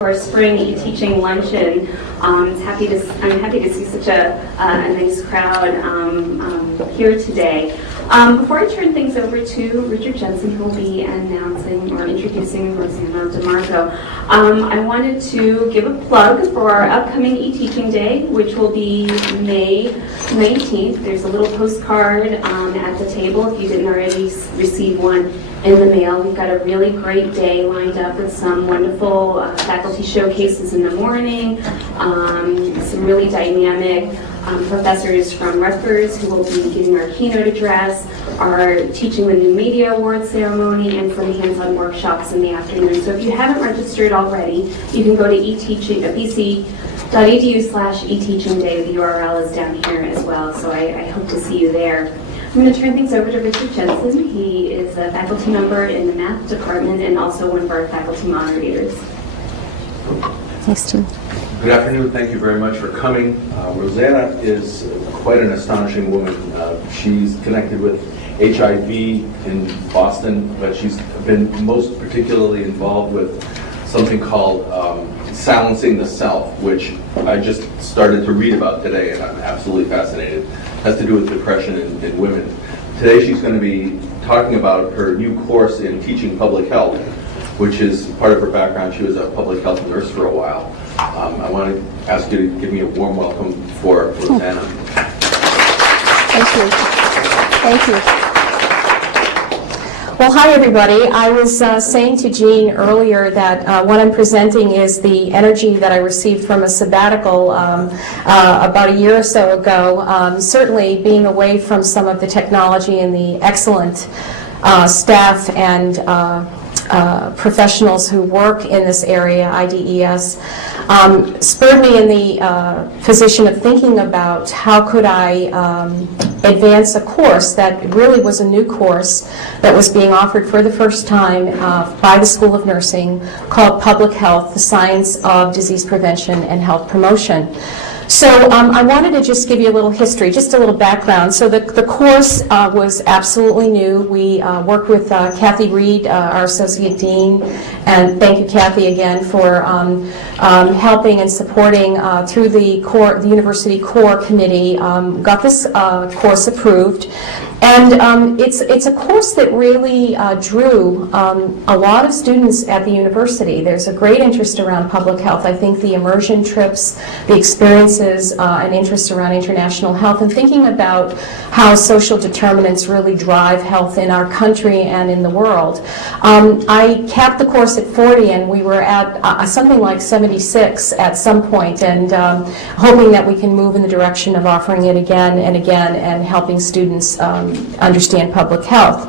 For spring eTeaching Luncheon. I'm happy to see such a nice crowd here today. Before I turn things over to Richard Jensen, who will be announcing or introducing Rosanna DeMarco, I wanted to give a plug for our upcoming eTeaching Day, which will be May 19th. There's a little postcard at the table if you didn't already receive one in the mail. We've got a really great day lined up with some wonderful faculty showcases in the morning, some really dynamic professors from Rutgers who will be giving our keynote address, our Teaching the New Media Award ceremony, and some hands-on workshops in the afternoon. So if you haven't registered already, you can go to bc.edu/eTeaching Day. The URL is down here as well, so I hope to see you there. I'm going to turn things over to Richard Jensen. He is a faculty member in the math department and also one of our faculty moderators. Thanks, Tim. Good afternoon. Thank you very much for coming. Rosanna is quite an astonishing woman. She's connected with HIV in Boston, but she's been most particularly involved with something called silencing the self, which I just started to read about today, and I'm absolutely fascinated. It has to do with depression in women. Today she's going to be talking about her new course in teaching public health, which is part of her background. She was a public health nurse for a while. I want to ask you to give me a warm welcome for Rosanna. Thank you. Thank you. Well, hi, everybody. I was saying to Jean earlier that what I'm presenting is the energy that I received from a sabbatical about a year or so ago. Certainly being away from some of the technology and the excellent staff and professionals who work in this area, IDES, spurred me in the position of thinking about how could I advance a course that really was a new course that was being offered for the first time by the School of Nursing called Public Health, the Science of Disease Prevention and Health Promotion. So I wanted to just give you a little history, just a little background. So the course was absolutely new. We worked with Kathy Reed, our Associate Dean, and thank you, Kathy, again, for helping and supporting through the University Core Committee, got this course approved. And it's a course that really drew a lot of students at the university. There's a great interest around public health. I think the immersion trips, the experiences, and interest around international health, and thinking about how social determinants really drive health in our country and in the world. I capped the course at 40, and we were at something like 76 at some point, and hoping that we can move in the direction of offering it again and again and helping students understand public health.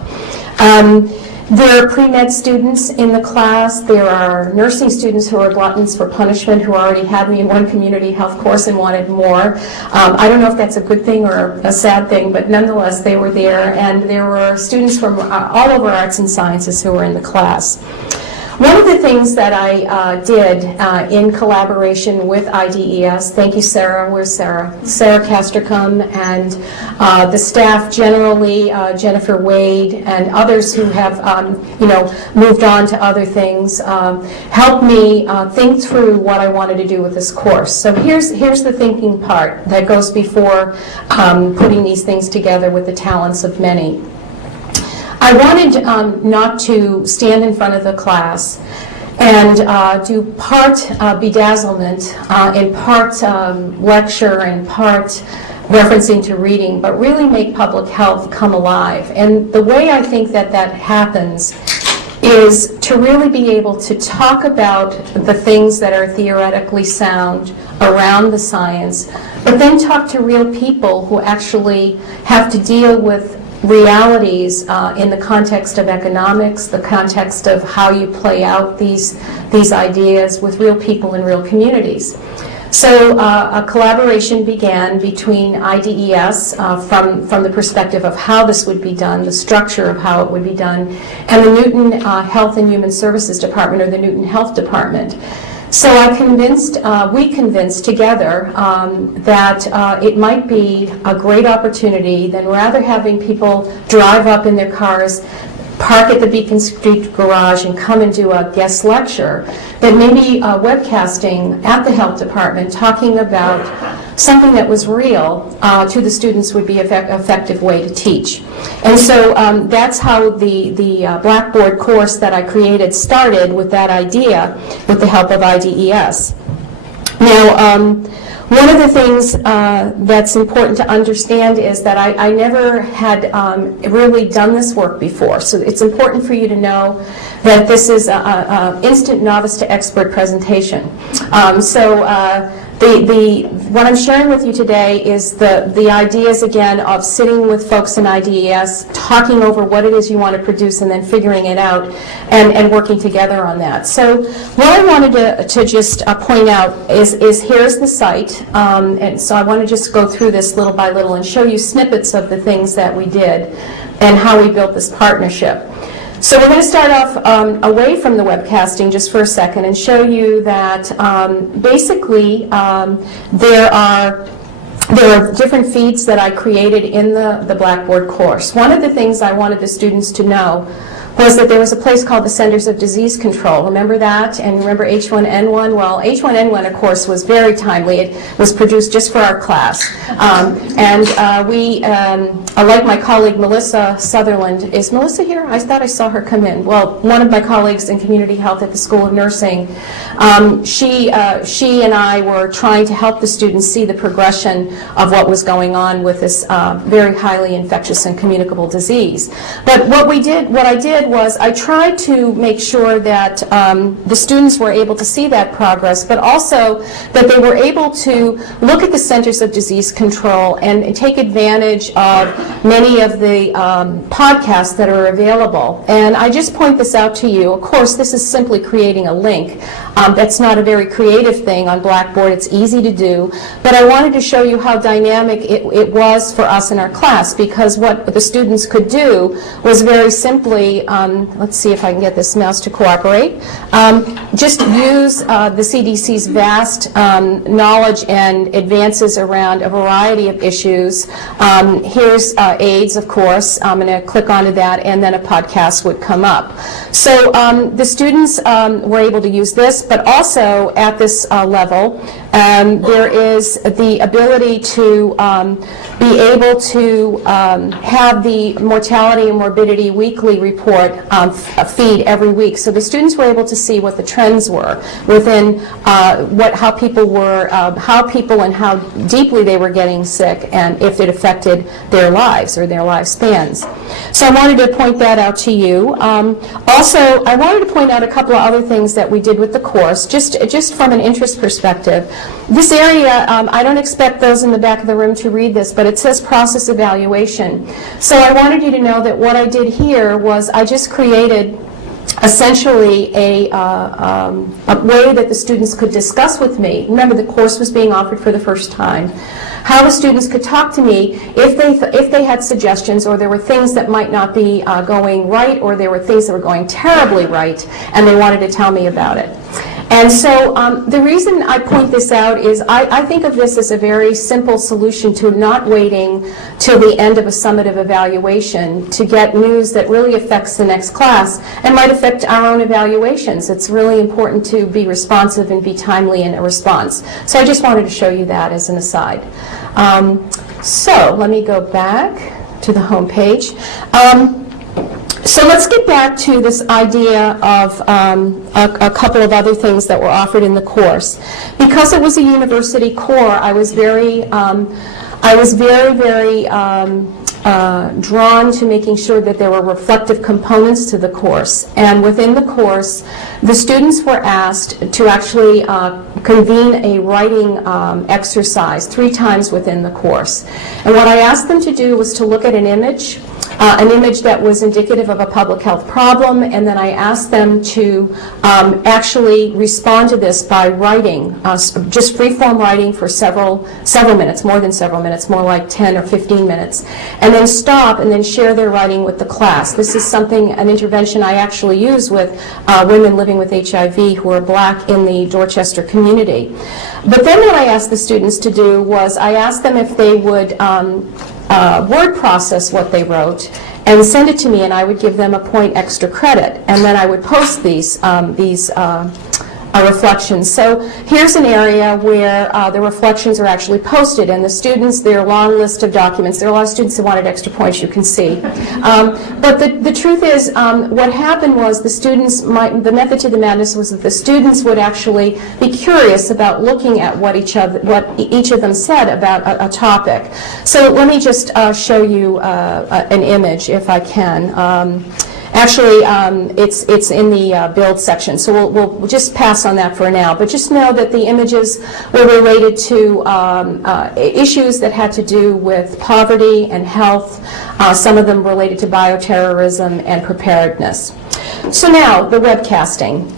There are pre-med students in the class. There are nursing students who are gluttons for punishment who already had me in one community health course and wanted more. I don't know if that's a good thing or a sad thing, but nonetheless they were there. And there were students from all over arts and sciences who were in the class. One of the things that I did in collaboration with IDES, thank you, Sarah, where's Sarah? Sarah Castricum, and the staff generally, Jennifer Wade, and others who have, moved on to other things, helped me think through what I wanted to do with this course. So here's the thinking part that goes before putting these things together with the talents of many. I wanted not to stand in front of the class and do part bedazzlement, in part lecture, and part referencing to reading, but really make public health come alive. And the way I think that happens is to really be able to talk about the things that are theoretically sound around the science, but then talk to real people who actually have to deal with realities in the context of economics, the context of how you play out these ideas with real people in real communities. So a collaboration began between IDES from the perspective of how this would be done, the structure of how it would be done, and the Newton Health and Human Services Department, or the Newton Health Department. So we convinced together that it might be a great opportunity, then rather having people drive up in their cars, park at the Beacon Street Garage and come and do a guest lecture, that maybe webcasting at the health department talking about something that was real to the students would be an effective way to teach. And so that's how the Blackboard course that I created started, with that idea, with the help of IDES. Now, one of the things that's important to understand is that I never had really done this work before. So it's important for you to know that this is an instant novice to expert presentation. What I'm sharing with you today is the ideas, again, of sitting with folks in IDES, talking over what it is you want to produce, and then figuring it out and working together on that. So what I wanted to just point out is here's the site, and so I want to just go through this little by little and show you snippets of the things that we did and how we built this partnership. So we're going to start off away from the webcasting just for a second and show you that basically there are different feeds that I created in the Blackboard course. One of the things I wanted the students to know was that there was a place called the Centers of Disease Control. Remember that? And remember H1N1? Well, H1N1, of course, was very timely. It was produced just for our class. Like my colleague Melissa Sutherland, is Melissa here? I thought I saw her come in. Well, one of my colleagues in community health at the School of Nursing, she and I were trying to help the students see the progression of what was going on with this very highly infectious and communicable disease. But what I did was I tried to make sure that the students were able to see that progress, but also that they were able to look at the Centers of Disease Control and take advantage of many of the podcasts that are available. And I just point this out to you. Of course, this is simply creating a link. That's not a very creative thing on Blackboard. It's easy to do. But I wanted to show you how dynamic it was for us in our class, because what the students could do was very simply, let's see if I can get this mouse to cooperate, just use the CDC's vast knowledge and advances around a variety of issues. Here's AIDS, of course. I'm going to click onto that, and then a podcast would come up. So the students were able to use this, but also at this level, there is the ability to be able to have the mortality and morbidity weekly report feed every week. So the students were able to see what the trends were within how people and how deeply they were getting sick, and if it affected their lives or their lifespans. So I wanted to point that out to you. Also, I wanted to point out a couple of other things that we did with the course, just from an interest perspective. This area, I don't expect those in the back of the room to read this, but it says process evaluation. So I wanted you to know that what I did here was I just created essentially a way that the students could discuss with me. Remember, the course was being offered for the first time. How the students could talk to me if they had suggestions, or there were things that might not be going right, or there were things that were going terribly right, and they wanted to tell me about it. And so the reason I point this out is I think of this as a very simple solution to not waiting till the end of a summative evaluation to get news that really affects the next class and might affect our own evaluations. It's really important to be responsive and be timely in a response. So I just wanted to show you that as an aside. So let me go back to the home page. So let's get back to this idea of a couple of other things that were offered in the course. Because it was a university core, I was very drawn to making sure that there were reflective components to the course. And within the course, the students were asked to actually convene a writing exercise 3 times within the course. And what I asked them to do was to look at an image that was indicative of a public health problem, and then I asked them to actually respond to this by writing, just free-form writing for several minutes, more than several minutes, more like 10 or 15 minutes, and then stop and then share their writing with the class. This is an intervention I actually use with women living with HIV who are Black in the Dorchester community. But then what I asked the students to do was I asked them if they would word process what they wrote and send it to me, and I would give them a point extra credit, and then I would post these reflections. So here's an area where the reflections are actually posted, and the students, their long list of documents, there are a lot of students who wanted extra points, you can see. But the truth is, what happened was the students, the method to the madness was that the students would actually be curious about looking at what each of them said about a topic. So let me just show you an image, if I can. Actually, it's in the build section, so we'll just pass on that for now. But just know that the images were related to issues that had to do with poverty and health, some of them related to bioterrorism and preparedness. So now, the webcasting.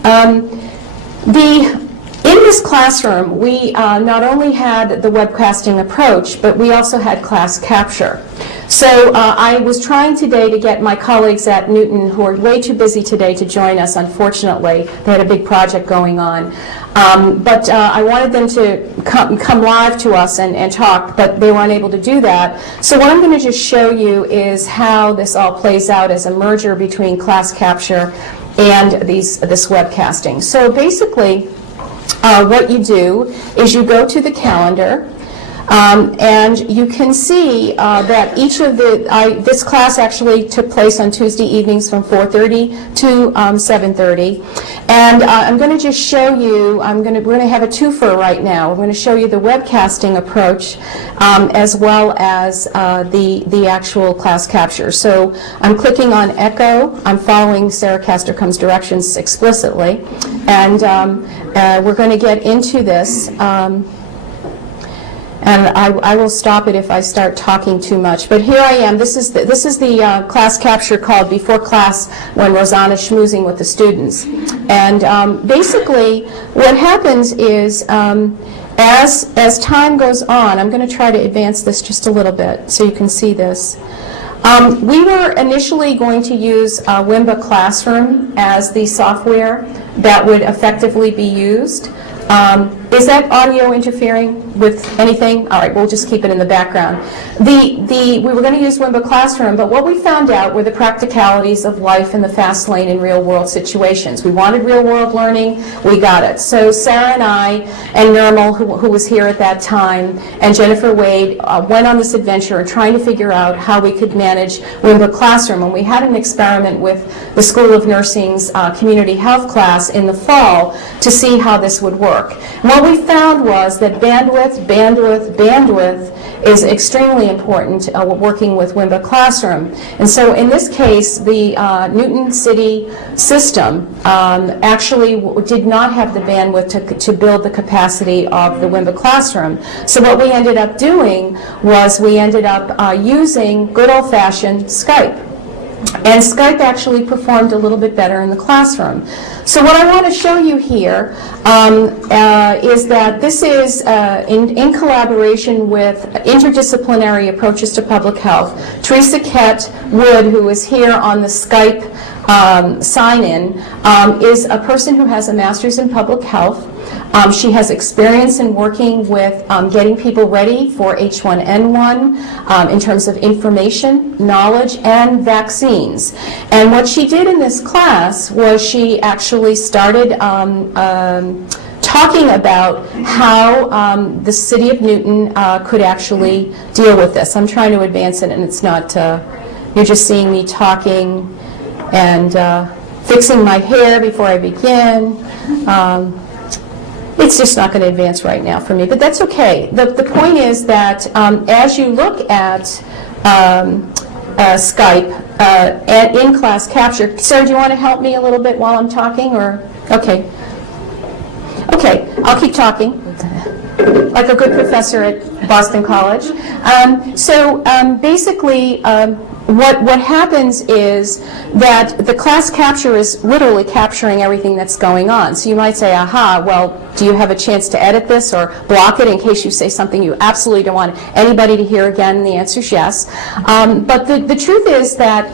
In this classroom, we not only had the webcasting approach, but we also had class capture. So I was trying today to get my colleagues at Newton, who are way too busy today to join us, unfortunately. They had a big project going on. But I wanted them to come live to us and talk, but they were unable to do that. So what I'm going to just show you is how this all plays out as a merger between class capture and this webcasting. So basically, what you do is you go to the calendar, and you can see that each of this class actually took place on Tuesday evenings from 4:30 to 7:30. And I'm going to just show you, we're going to have a twofer right now. We're going to show you the webcasting approach as well as the actual class capture. So I'm clicking on Echo. I'm following Sarah Castercombe's directions explicitly. And we're going to get into this. And I will stop it if I start talking too much. But here I am. This is the class capture called Before Class, when Rosanna's schmoozing with the students. And basically, what happens is, as time goes on, I'm going to try to advance this just a little bit so you can see this. We were initially going to use Wimba Classroom as the software that would effectively be used. Is that audio interfering with anything? All right, we'll just keep it in the background. We were going to use Wimba Classroom, but what we found out were the practicalities of life in the fast lane in real-world situations. We wanted real-world learning. We got it. So Sarah and I, and Nirmal, who was here at that time, and Jennifer Wade went on this adventure trying to figure out how we could manage Wimba Classroom. And we had an experiment with the School of Nursing's community health class in the fall to see how this would work. And what we found was that bandwidth is extremely important working with Wimba Classroom. And so in this case, the Newton City system actually did not have the bandwidth to build the capacity of the Wimba Classroom. So what we ended up doing was we ended up using good old-fashioned Skype. And Skype actually performed a little bit better in the classroom. So what I want to show you here is that this is in collaboration with interdisciplinary approaches to public health. Teresa Kett Wood, who is here on the Skype sign-in, is a person who has a master's in public health. She has experience in working with getting people ready for H1N1 in terms of information, knowledge, and vaccines. And what she did in this class was she actually started talking about how the city of Newton could actually deal with this. I'm trying to advance it, and it's not, you're just seeing me talking and fixing my hair before I begin. It's just not going to advance right now for me, but that's okay. The point is that as you look at Skype and in-class capture, Sarah, do you want to help me a little bit while I'm talking, or? Okay. Okay, I'll keep talking, like a good professor at Boston College. Basically, what happens is that the class capture is literally capturing everything that's going on. So you might say, aha, well, Do you have a chance to edit this or block it in case you say something you absolutely don't want anybody to hear again? And the answer is yes. But the truth is that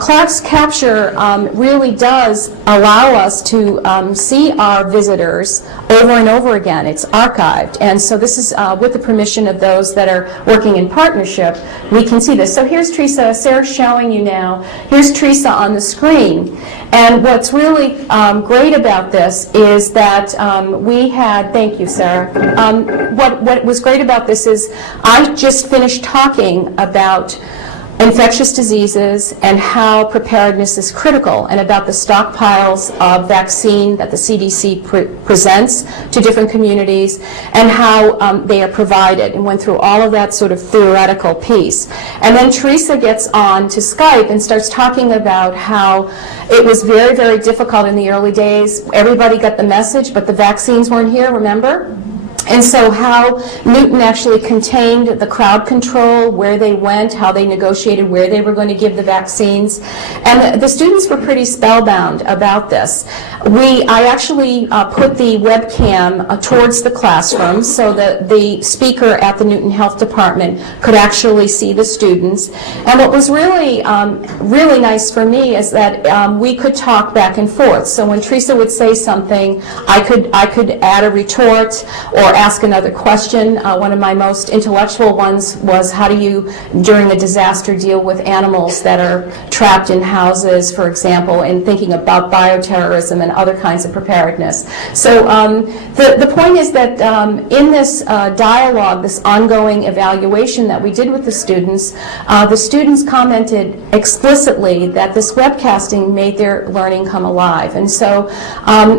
class capture really does allow us to see our visitors over and over again. It's archived. And so this is with the permission of those that are working in partnership, we can see this. So here's Teresa. Sarah's showing you now. Here's Teresa on the screen. And what's really great about this is that we had, thank you, Sarah. What was great about this is I just finished talking about infectious diseases and how preparedness is critical, and about the stockpiles of vaccine that the CDC presents to different communities and how they are provided, and went through all of that sort of theoretical piece. And then Teresa gets on to Skype and starts talking about how it was very, very difficult in the early days. Everybody got the message, but the vaccines weren't here, remember? And so how Newton actually contained the crowd control, where they went, how they negotiated where they were going to give the vaccines. And the students were pretty spellbound about this. I actually put the webcam towards the classroom so that the speaker at the Newton Health Department could actually see the students. And what was really, really nice for me is that we could talk back and forth. So when Teresa would say something, I could add a retort or ask another question. One of my most intellectual ones was, how do you, during a disaster, deal with animals that are trapped in houses, for example, and thinking about bioterrorism and other kinds of preparedness. So the point is that in this dialogue, this ongoing evaluation that we did with the students commented explicitly that this webcasting made their learning come alive. And so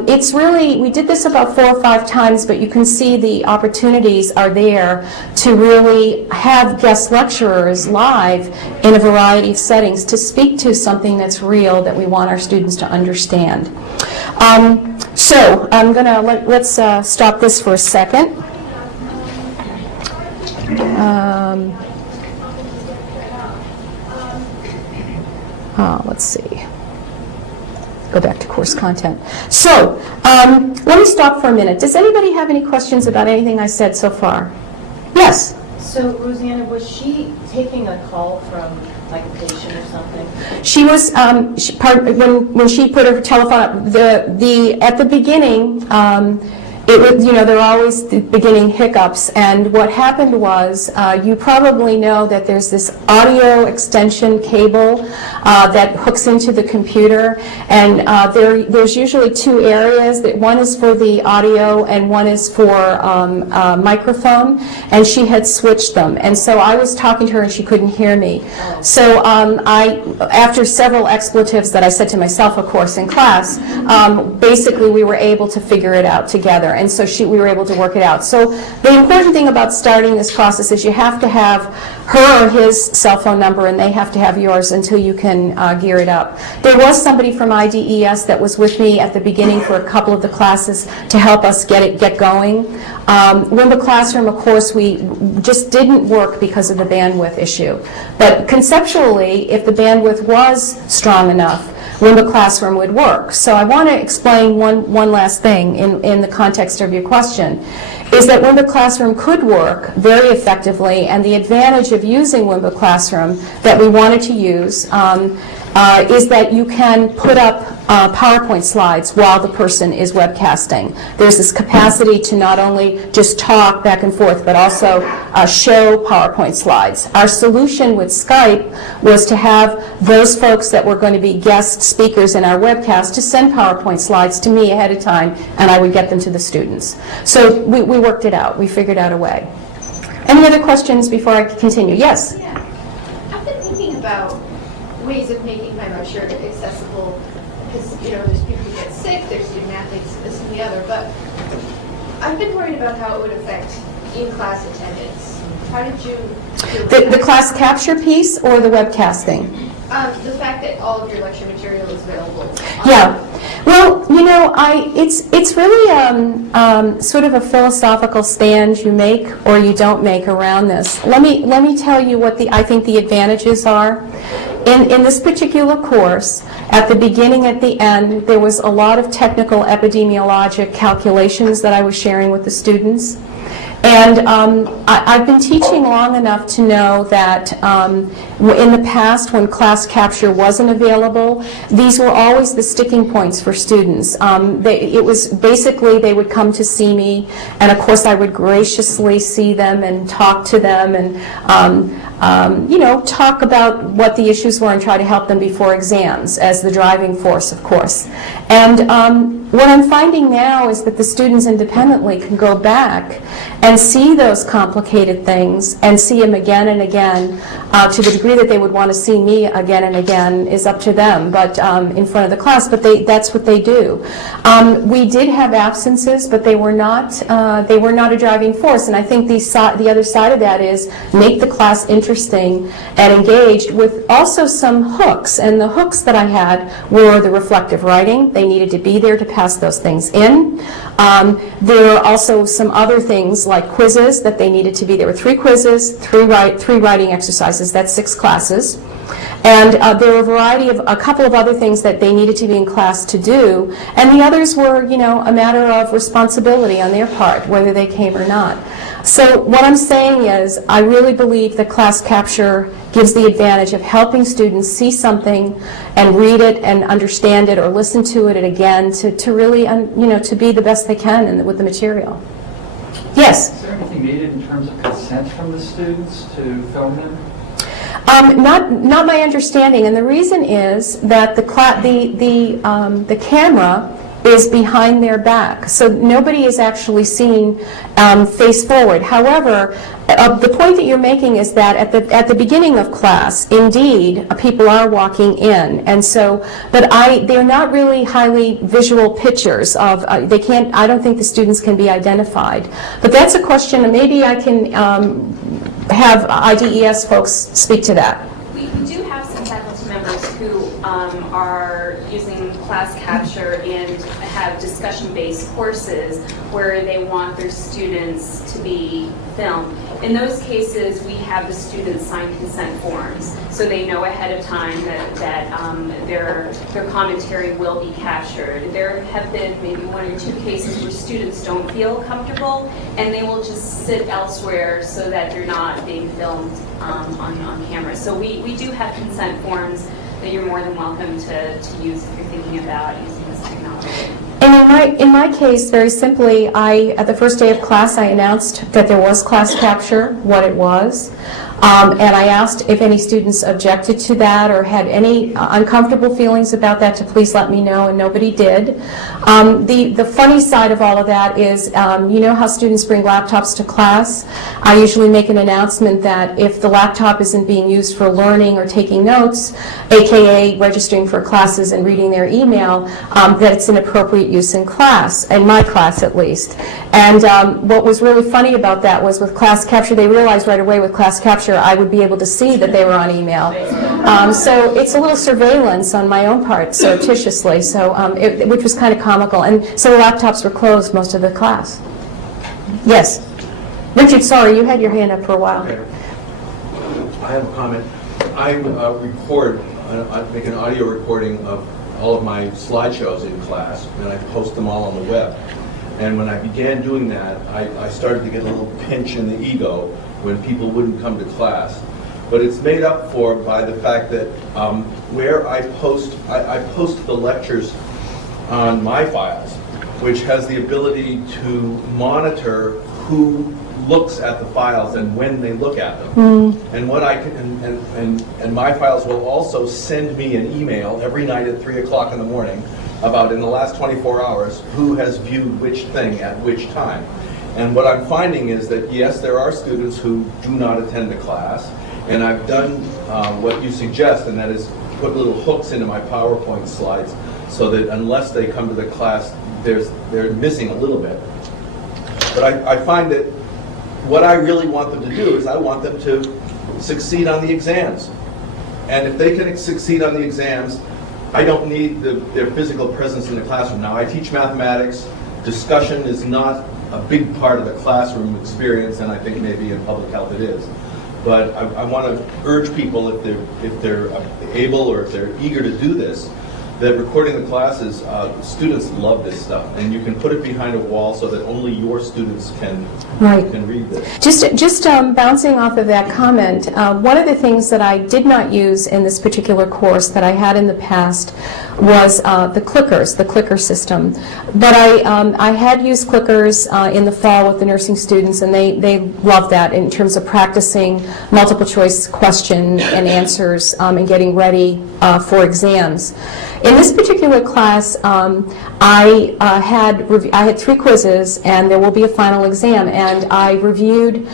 it's really, we did this about 4 or 5 times, but you can see the opportunities are there to really have guest lecturers live in a variety of settings to speak to something that's real that we want our students to understand. So I'm going to, let's stop this for a second. Let's see. Go back to course content. So let me stop for a minute. Does anybody have any questions about anything I said so far? Yes? So Rosanna, was she taking a call from like a patient or something? She was, when she put her telephone up, at the beginning, it was, you know, there are always the beginning hiccups, and what happened was, you probably know that there's this audio extension cable that hooks into the computer, and there's usually 2 areas. That one is for the audio and one is for microphone, and she had switched them, and so I was talking to her and she couldn't hear me. So after several expletives that I said to myself, of course, in class, basically we were able to figure it out together. And so we were able to work it out. So the important thing about starting this process is you have to have her or his cell phone number, and they have to have yours until you can gear it up. There was somebody from IDES that was with me at the beginning for a couple of the classes to help us get going. Wimba Classroom, of course, we just didn't work because of the bandwidth issue. But conceptually, if the bandwidth was strong enough, Wimba Classroom would work. So I want to explain one last thing in the context of your question, is that Wimba Classroom could work very effectively, and the advantage of using Wimba Classroom that we wanted to use is that you can put up PowerPoint slides while the person is webcasting. There's this capacity to not only just talk back and forth, but also show PowerPoint slides. Our solution with Skype was to have those folks that were going to be guest speakers in our webcast to send PowerPoint slides to me ahead of time, and I would get them to the students. So we worked it out. We figured out a way. Any other questions before I continue? Yes? Yeah. I've been thinking about ways of making my lecture accessible, because, you know, there's people who get sick, there's student athletes, this and the other, but I've been worried about how it would affect in-class attendance. How did you do The class capture piece or the webcasting? the fact that all of your lecture material is available. Yeah. Well, you know, it's really sort of a philosophical stand you make or you don't make around this. Let me tell you what I think the advantages are. In this particular course, at the beginning, at the end, there was a lot of technical epidemiologic calculations that I was sharing with the students. And I've been teaching long enough to know that in the past, when class capture wasn't available, these were always the sticking points for students. It was basically they would come to see me, and of course I would graciously see them and talk to them and talk about what the issues were and try to help them before exams as the driving force, of course. And what I'm finding now is that the students independently can go back and see those complicated things and see them again and again. To the degree that they would want to see me again and again is up to them, but in front of the class, but that's what they do. We did have absences, but they were not a driving force, and I think the other side of that is make the class interesting and engaged with also some hooks, and the hooks that I had were the reflective writing. They needed to be there to pass those things in. There are also some other things like quizzes that they needed to be. There were 3 quizzes, 3 writing exercises. That's 6 classes. And there were a couple of other things that they needed to be in class to do, and the others were, a matter of responsibility on their part, whether they came or not. So what I'm saying is, I really believe that class capture gives the advantage of helping students see something and read it and understand it or listen to it again to really, to be the best they can with the material. Yes? Is there anything needed in terms of consent from the students to film them? Not my understanding, and the reason is that the camera is behind their back, so nobody is actually seen face forward. However, the point that you're making is that at the beginning of class, indeed, people are walking in, and so, but they're not really highly visual pictures of. They can't. I don't think the students can be identified. But that's a question, and maybe I can have IDES folks speak to that. We do have some faculty members who are using class capture and have discussion-based courses where they want their students to be filmed. In those cases, we have the students sign consent forms, so they know ahead of time that their commentary will be captured. There have been maybe 1 or 2 cases where students don't feel comfortable, and they will just sit elsewhere so that they're not being filmed on camera. So we do have consent forms that you're more than welcome to use if you're thinking about using this technology. And in my case, very simply, at the first day of class, I announced that there was class capture, what it was, and I asked if any students objected to that or had any uncomfortable feelings about that to please let me know, and nobody did. The funny side of all of that is, you know how students bring laptops to class? I usually make an announcement that if the laptop isn't being used for learning or taking notes, aka registering for classes and reading their email, that it's an appropriate use in class, in my class at least. And what was really funny about that was with class capture, they realized right away with class capture I would be able to see that they were on email. So it's a little surveillance on my own part, surreptitiously, so which was kind of comical. And so the laptops were closed most of the class. Yes? Richard, sorry, you had your hand up for a while. Okay. I have a comment. I make an audio recording of all of my slideshows in class, and I post them all on the web. And when I began doing that, I started to get a little pinch in the ego when people wouldn't come to class. But it's made up for by the fact that where I post the lectures on my files, which has the ability to monitor who looks at the files and when they look at them. And what I can, and my files will also send me an email every night at 3 o'clock in the morning about, in the last 24 hours, who has viewed which thing at which time. And what I'm finding is that, yes, there are students who do not attend a class, and I've done what you suggest, and that is put little hooks into my PowerPoint slides so that unless they come to the class, they're missing a little bit. But I find that what I really want them to do is I want them to succeed on the exams. And if they can succeed on the exams, I don't need their physical presence in the classroom. Now, I teach mathematics. Discussion is not a big part of the classroom experience, and I think maybe in public health it is. But I want to urge people, if they're able or if they're eager to do this, that recording the classes, students love this stuff, and you can put it behind a wall so that only your students can read this. Just bouncing off of that comment, one of the things that I did not use in this particular course that I had in the past was the clicker system. But I had used clickers in the fall with the nursing students, and they loved that in terms of practicing multiple choice question and answers and getting ready for exams. In this particular class, I had 3 quizzes, and there will be a final exam. And I reviewed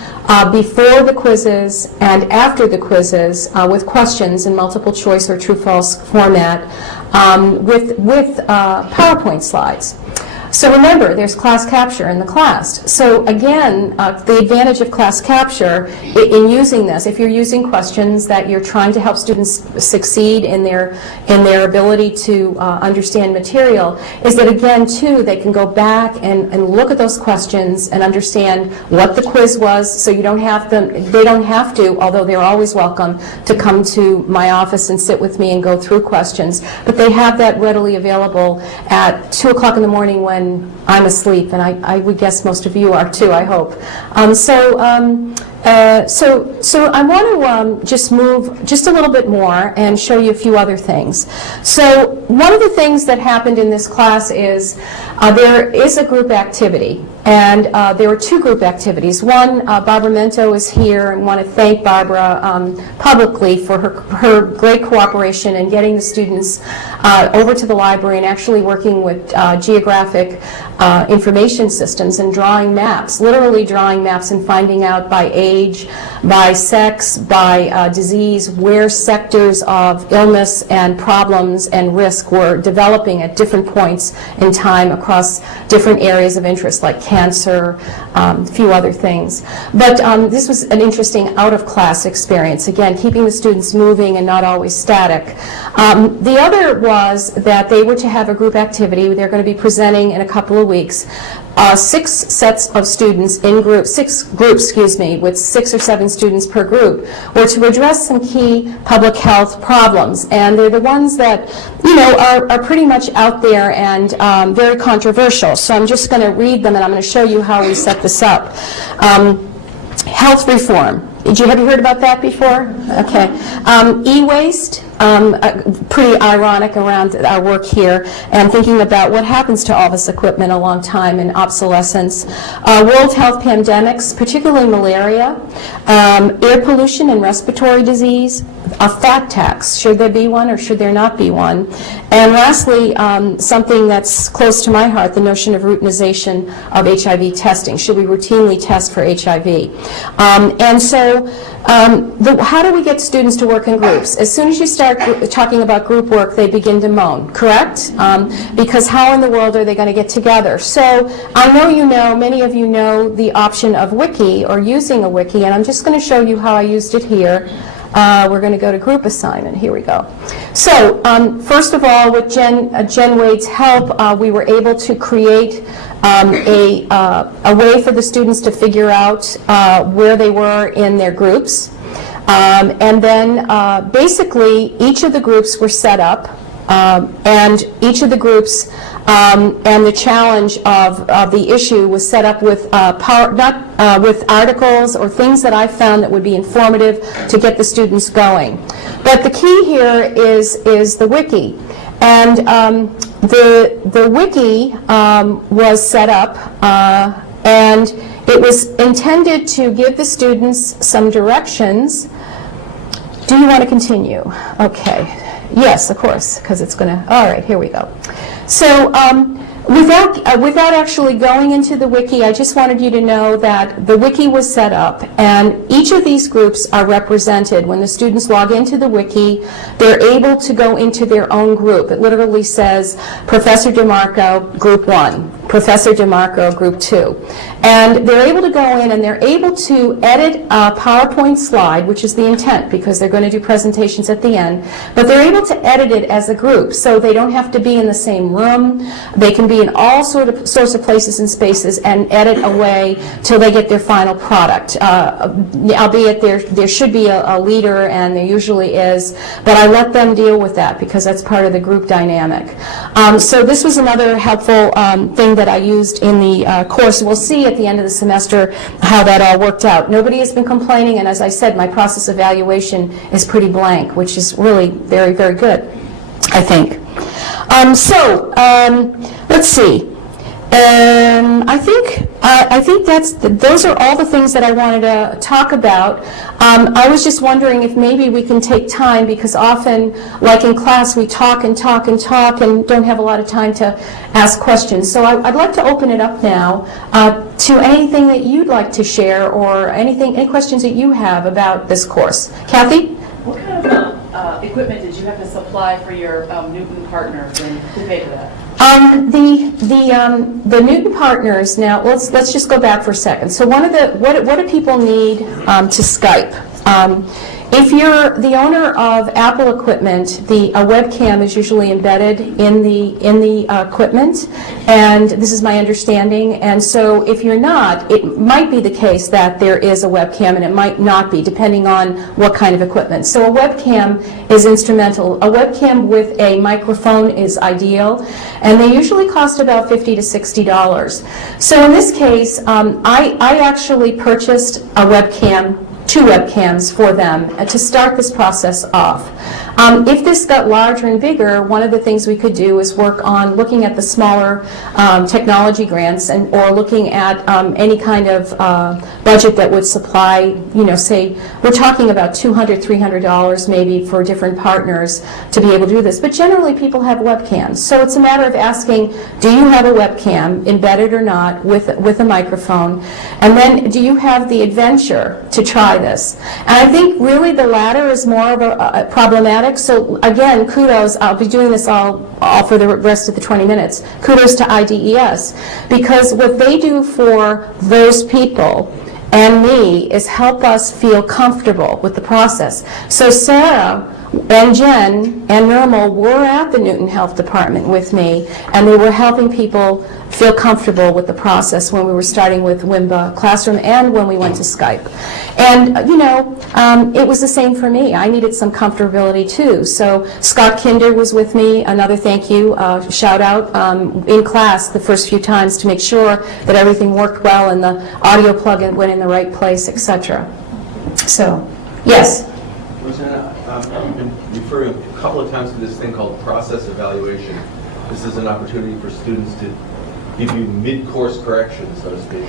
before the quizzes and after the quizzes with questions in multiple choice or true/false format with PowerPoint slides. So remember, there's class capture in the class. So again, the advantage of class capture in using this, if you're using questions that you're trying to help students succeed in their ability to understand material, is that again, too, they can go back and look at those questions and understand what the quiz was, so they don't have to, although they're always welcome, to come to my office and sit with me and go through questions. But they have that readily available at 2 o'clock in the morning when I'm asleep, and I would guess most of you are too, I hope. So I want to just move just a little bit more and show you a few other things. So one of the things that happened in this class is there is a group activity, and there were 2 group activities. One, Barbara Mento is here, and I want to thank Barbara publicly for her great cooperation in getting the students over to the library and actually working with geographic information systems and drawing maps, literally drawing maps and finding out by age, by sex, by disease, where sectors of illness and problems and risk were developing at different points in time across different areas of interest, like cancer, a few other things. But this was an interesting out-of-class experience, again, keeping the students moving and not always static. The other was that they were to have a group activity. They're going to be presenting in a couple of weeks. 6 sets of students in groups, 6 groups, excuse me, with 6 or 7 students per group, were to address some key public health problems. And they're the ones that, you know, are pretty much out there and very controversial. So I'm just going to read them, and I'm going to show you how we set this up. Health reform. Have you heard about that before? Okay. E-waste. Pretty ironic around our work here, and thinking about what happens to all this equipment a long time and obsolescence. World health pandemics, particularly malaria, air pollution and respiratory disease, a fat tax, should there be one or should there not be one? And lastly, something that's close to my heart, the notion of routinization of HIV testing. Should we routinely test for HIV? And so how do we get students to work in groups? As soon as you start talking about group work, they begin to moan, correct? Because how in the world are they going to get together? So I know you know, many of you know the option of wiki or using a wiki, and I'm just going to show you how I used it here. We're going to go to group assignment. Here we go. So first of all, with Jen Wade's help, we were able to create a way for the students to figure out where they were in their groups. And then basically each of the groups were set up, and each of the groups and the challenge of the issue was set up with with articles or things that I found that would be informative to get the students going. But the key here is the wiki. And the wiki was set up, and it was intended to give the students some directions. Do you want to continue? Okay. Yes, of course, because it's going to... All right, here we go. So without actually going into the wiki, I just wanted you to know that the wiki was set up, and each of these groups are represented. When the students log into the wiki, they're able to go into their own group. It literally says Professor DeMarco, Group 1. Professor DeMarco, Group 2. And they're able to go in and they're able to edit a PowerPoint slide, which is the intent because they're going to do presentations at the end, but they're able to edit it as a group, so they don't have to be in the same room. They can be in all sorts of places and spaces and edit away till they get their final product. Albeit there should be a leader, and there usually is, but I let them deal with that because that's part of the group dynamic. So this was another helpful thing that I used in the course. We'll see at the end of the semester how that all worked out. Nobody has been complaining, and as I said, my process evaluation is pretty blank, which is really very, very good, I think. Let's see. I think those are all the things that I wanted to talk about. I was just wondering if maybe we can take time, because often, like in class, we talk and talk and talk and don't have a lot of time to ask questions. So I'd like to open it up now to anything that you'd like to share, or any questions that you have about this course. Kathy? What kind of equipment did you have to supply for your Newton partners, and who paid for that? The Newton partners. Now let's just go back for a second. So what do people need to Skype? If you're the owner of Apple equipment, a webcam is usually embedded in the equipment, and this is my understanding. And so if you're not, it might be the case that there is a webcam, and it might not be, depending on what kind of equipment. So a webcam is instrumental. A webcam with a microphone is ideal, and they usually cost about $50 to $60. So in this case, I actually purchased a webcam, 2 webcams for them to start this process off. If this got larger and bigger, one of the things we could do is work on looking at the smaller technology grants, or looking at any kind of budget that would supply, say, we're talking about $200, $300 maybe for different partners to be able to do this. But generally people have webcams. So it's a matter of asking, do you have a webcam, embedded or not, with a microphone? And then do you have the adventure to try this? And I think really the latter is more of a problematic. So again, kudos. I'll be doing this all for the rest of the 20 minutes. Kudos to IDES, because what they do for those people and me is help us feel comfortable with the process. So Sarah and Jen and Nirmal were at the Newton Health Department with me, and they were helping people feel comfortable with the process when we were starting with WIMBA Classroom and when we went to Skype. And, it was the same for me. I needed some comfortability too. So Scott Kinder was with me, another thank you, shout out, in class the first few times to make sure that everything worked well and the audio plug-in went in the right place, etc. So, yes? Rosanna, you've been referring a couple of times to this thing called process evaluation. This is an opportunity for students to give you mid-course corrections, so to speak.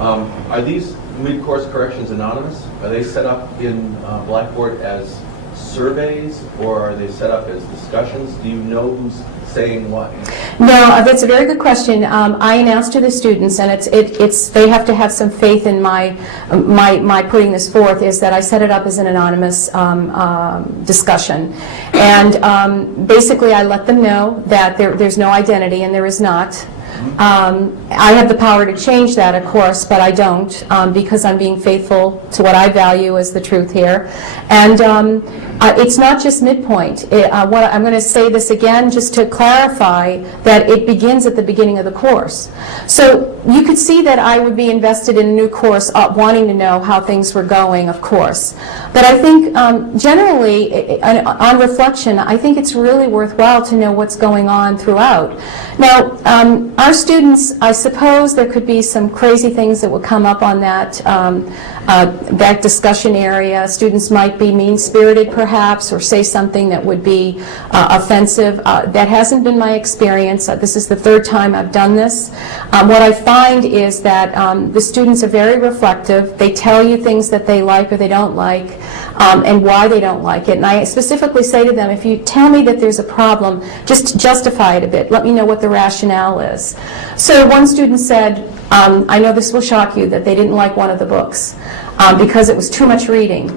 Are these mid-course corrections anonymous? Are they set up in Blackboard as surveys, or are they set up as discussions? Do you know who's saying what? No, that's a very good question. I announced to the students, and they have to have some faith in my putting this forth, is that I set it up as an anonymous discussion. And basically I let them know that there's no identity, and there is not. I have the power to change that, of course, but I don't, because I'm being faithful to what I value as the truth here. And it's not just midpoint. I'm going to say this again just to clarify that it begins at the beginning of the course. So you could see that I would be invested in a new course, wanting to know how things were going, of course. But I think generally, on reflection, I think it's really worthwhile to know what's going on throughout. Now, our students, I suppose there could be some crazy things that would come up on that discussion area. Students might be mean-spirited, perhaps, or say something that would be offensive. That hasn't been my experience. This is the 3rd time I've done this. What I find is that the students are very reflective. They tell you things that they like or they don't like, and why they don't like it. And I specifically say to them, if you tell me that there's a problem, just justify it a bit. Let me know what the rationale is. So one student said, I know this will shock you, that they didn't like one of the books because it was too much reading.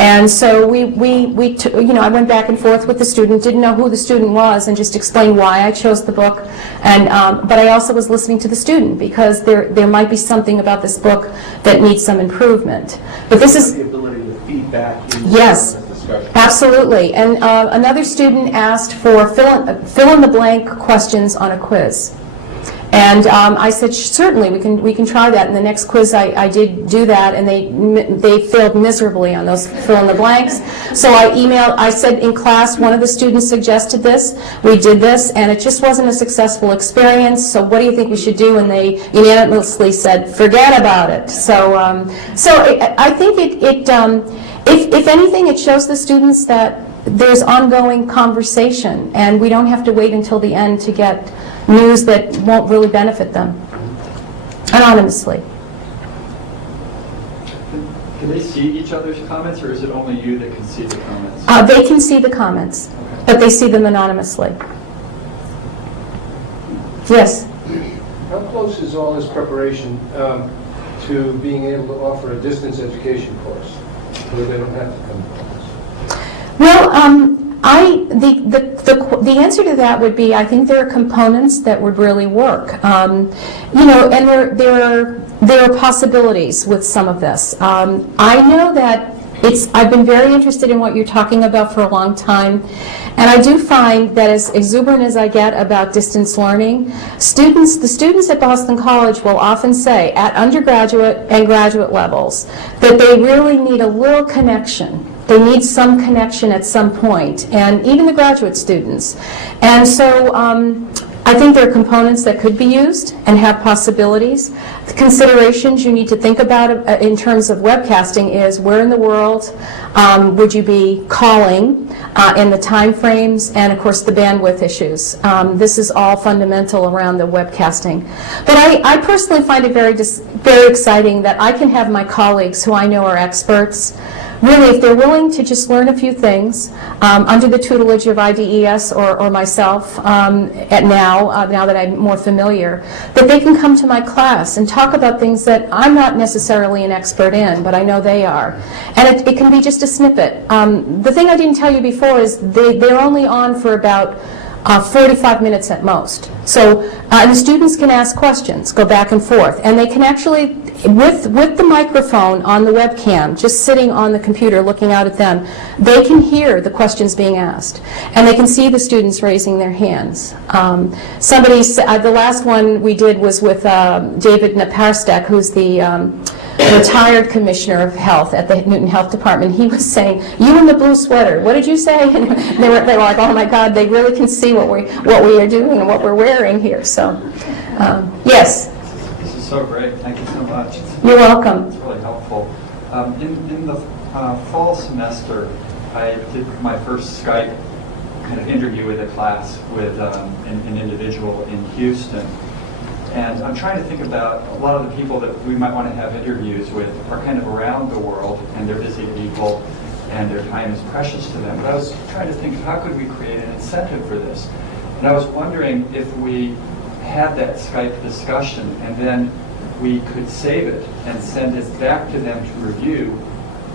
And so I went back and forth with the student, didn't know who the student was, and just explained why I chose the book. And but I also was listening to the student, because there might be something about this book that needs some improvement. But this is The ability to feedback into Yes. the discussion. absolutely. And another student asked for fill-in-the-blank questions on a quiz. And I said, certainly, we can try that. And the next quiz, I did do that, and they failed miserably on those fill-in-the-blanks. So I said in class, one of the students suggested this, we did this, and it just wasn't a successful experience, so what do you think we should do? And they unanimously said, forget about it. So I think if anything, it shows the students that there's ongoing conversation, and we don't have to wait until the end to get news that won't really benefit them anonymously. Can they see each other's comments, or is it only you that can see the comments? They can see the comments, but they see them anonymously. Yes? How close is all this preparation to being able to offer a distance education course where they don't have to come to class? Well, the answer to that would be, I think there are components that would really work. And there are possibilities with some of this. I know that I've been very interested in what you're talking about for a long time, and I do find that as exuberant as I get about distance learning, the students at Boston College will often say, at undergraduate and graduate levels, that they really need a little connection. They need some connection at some point, and even the graduate students. And so I think there are components that could be used and have possibilities. The considerations you need to think about in terms of webcasting is, where in the world would you be calling, in the time frames, and of course the bandwidth issues. This is all fundamental around the webcasting. But I personally find it very exciting that I can have my colleagues who I know are experts, really, if they're willing to just learn a few things under the tutelage of IDES or myself now that I'm more familiar, that they can come to my class and talk about things that I'm not necessarily an expert in, but I know they are. And it can be just a snippet. The thing I didn't tell you before is they're only on for about 45 minutes at most. So the students can ask questions, go back and forth, and they can actually, with the microphone on the webcam, just sitting on the computer looking out at them, they can hear the questions being asked, and they can see the students raising their hands. The last one we did was with David Naparstek, who's the retired commissioner of health at the Newton Health Department. He was saying, "You in the blue sweater, what did you say?" And they were like, "Oh my God, they really can see what we are doing and what we're wearing here." So, yes. This is so great. Thank you so much. You're welcome. It's really helpful. In the fall semester, I did my first Skype kind of interview with a class with an individual in Houston. And I'm trying to think about a lot of the people that we might want to have interviews with are kind of around the world, and they're busy people, and their time is precious to them. But I was trying to think, how could we create an incentive for this? And I was wondering if we had that Skype discussion, and then we could save it and send it back to them to review.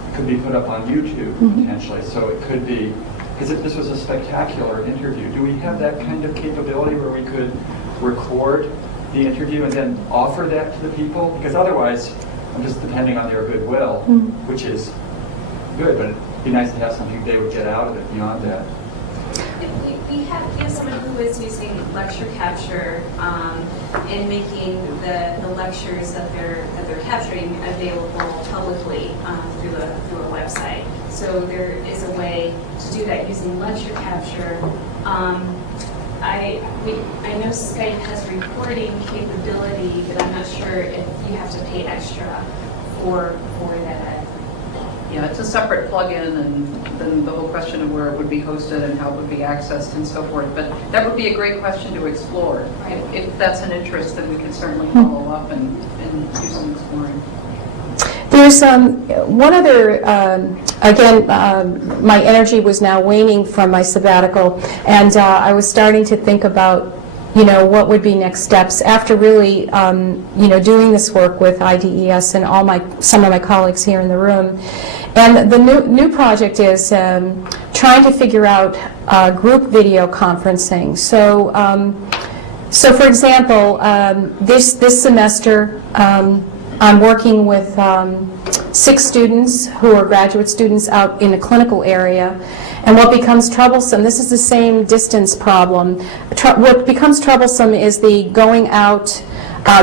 It could be put up on YouTube, potentially. So it could be, because if this was a spectacular interview, do we have that kind of capability where we could record the interview and then offer that to the people? Because otherwise, I'm just depending on their goodwill, which is good, but it'd be nice to have something they would get out of it beyond that. We have someone who is using lecture capture and making the lectures that they're capturing available publicly through a website. So there is a way to do that using lecture capture. I know Skype has recording capability, but I'm not sure if you have to pay extra for that. Yeah, it's a separate plugin, and then the whole question of where it would be hosted and how it would be accessed and so forth. But that would be a great question to explore. Right. If that's an interest, then we can certainly follow up and do some exploring. There's one other, again, my energy was now waning from my sabbatical, and I was starting to think about what would be next steps after really, doing this work with IDES and some of my colleagues here in the room. And the new project is trying to figure out group video conferencing. So for example, this semester, I'm working with 6 students who are graduate students out in a clinical area. And what becomes troublesome, this is the same distance problem. What becomes troublesome is the going out,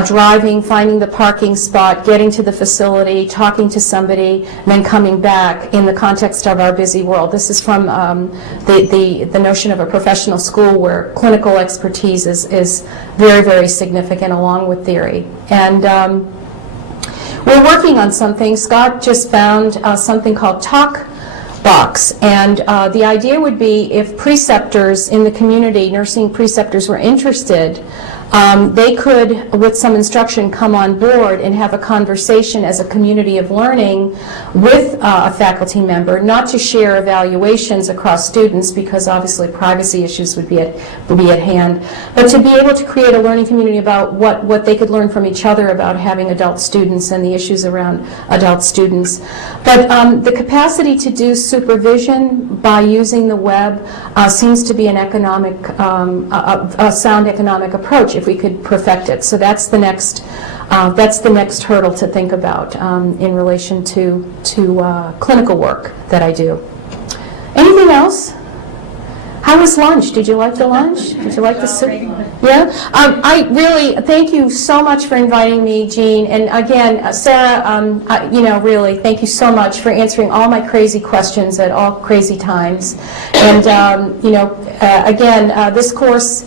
driving, finding the parking spot, getting to the facility, talking to somebody, and then coming back in the context of our busy world. This is from the notion of a professional school where clinical expertise is very, very significant along with theory. And we're working on something. Scott just found something called Talk Box, and the idea would be if preceptors in the community, nursing preceptors, were interested, they could, with some instruction, come on board and have a conversation as a community of learning with a faculty member, not to share evaluations across students because obviously privacy issues would be at hand, but to be able to create a learning community about what they could learn from each other about having adult students and the issues around adult students. But the capacity to do supervision by using the web seems to be an economic, a sound economic approach if we could perfect it. So that's the next hurdle to think about in relation to clinical work that I do. Anything else? How was lunch? Did you like the lunch? Did you like the soup? Yeah? I really, thank you so much for inviting me, Jean. And again, Sarah, really, thank you so much for answering all my crazy questions at all crazy times. And, again, this course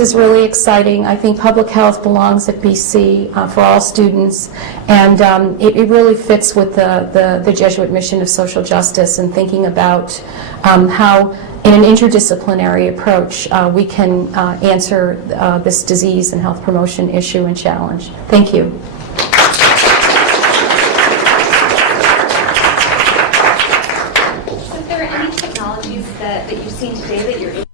is really exciting. I think public health belongs at BC for all students, and it really fits with the Jesuit mission of social justice and thinking about how, in an interdisciplinary approach, we can answer this disease and health promotion issue and challenge. Thank you. So if there are any technologies that you've seen today that you're